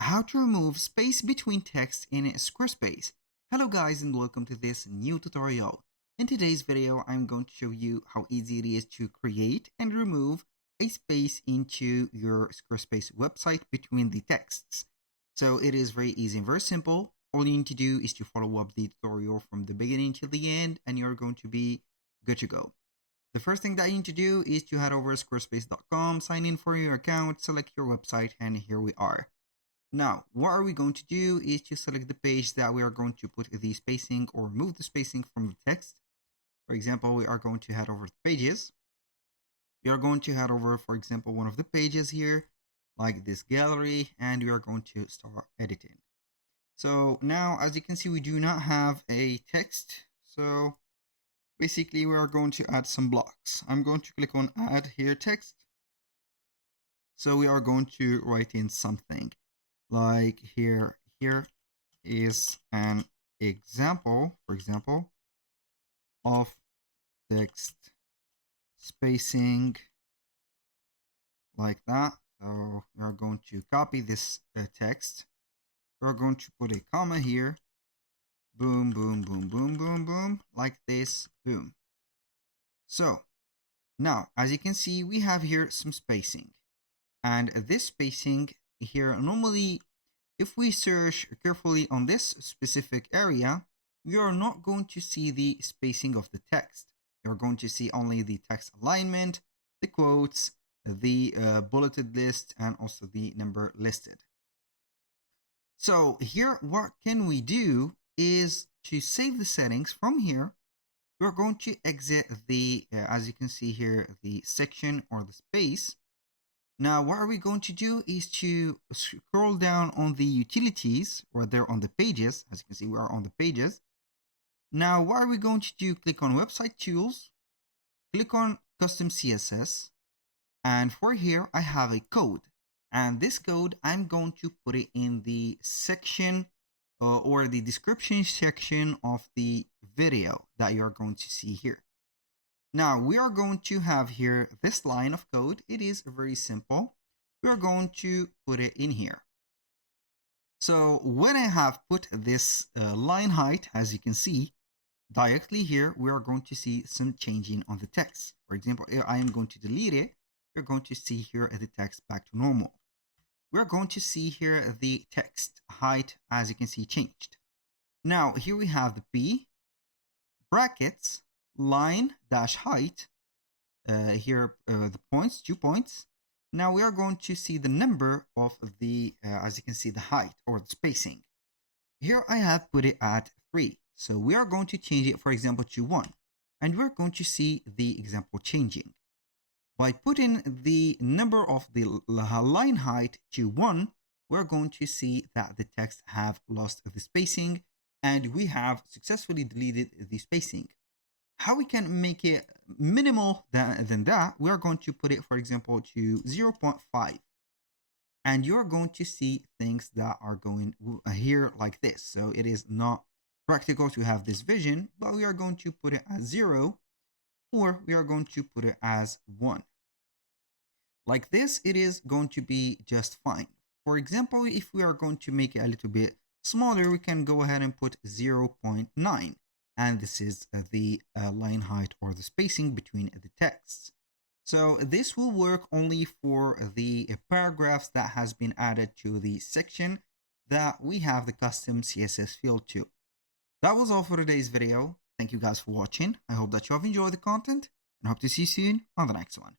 How to remove space between text in Squarespace. Hello guys and welcome to this new tutorial. In today's video, I'm going to show you how easy it is to create and remove a space into your Squarespace website between the texts. So it is very easy and very simple. All you need to do is to follow up the tutorial from the beginning to the end and you're going to be good to go. The first thing that you need to do is to head over to squarespace.com, sign in for your account, select your website, and here we are. Now, what are we going to do is to select the page that we are going to put the spacing or remove the spacing from the text. For example, we are going to head over to pages. We are going to head over, for example, one of the pages here, like this gallery, and we are going to start editing. So now, as you can see, we do not have a text. So basically, we are going to add some blocks. I'm going to click on add here text. So we are going to write in something. Like here is an example, for example, of text spacing, like that. So we are going to copy this text. We're going to put a comma here. Boom, boom, boom, boom, boom, boom, like this, boom. So now, as you can see, we have here some spacing. And this spacing here, normally, if we search carefully on this specific area, you are not going to see the spacing of the text. You're going to see only the text alignment, the quotes, the bulleted list, and also the number listed. So here, what can we do is to save the settings from here. We're going to exit the, as you can see here, the section or the space. Now, what are we going to do is to scroll down on the utilities, or there on the pages. As you can see, we are on the pages. Now, what are we going to do? Click on Website Tools, click on Custom CSS, and for here, I have a code. And this code, I'm going to put it in the section or the description section of the video that you're going to see here. Now, we are going to have here this line of code. It is very simple. We are going to put it in here. So when I have put this line height, as you can see, directly here, we are going to see some changing on the text. For example, if I am going to delete it, you're going to see here the text back to normal. We're going to see here the text height, as you can see, changed. Now, here we have the P, brackets, line dash height, here the points, 2 points. Now we are going to see the number of the, as you can see, the height or the spacing. Here I have put it at 3. So we are going to change it, for example, to 1. And we're going to see the example changing. By putting the number of the line height to 1, we're going to see that the text have lost the spacing and we have successfully deleted the spacing. How we can make it minimal than that, we are going to put it, for example, to 0.5. And you're going to see things that are going here like this. So it is not practical to have this vision, but we are going to put it as 0, or we are going to put it as 1. Like this, it is going to be just fine. For example, if we are going to make it a little bit smaller, we can go ahead and put 0.9. And this is the line height or the spacing between the texts. So this will work only for the paragraphs that has been added to the section that we have the custom CSS field to. That was all for today's video. Thank you guys for watching. I hope that you have enjoyed the content and hope to see you soon on the next one.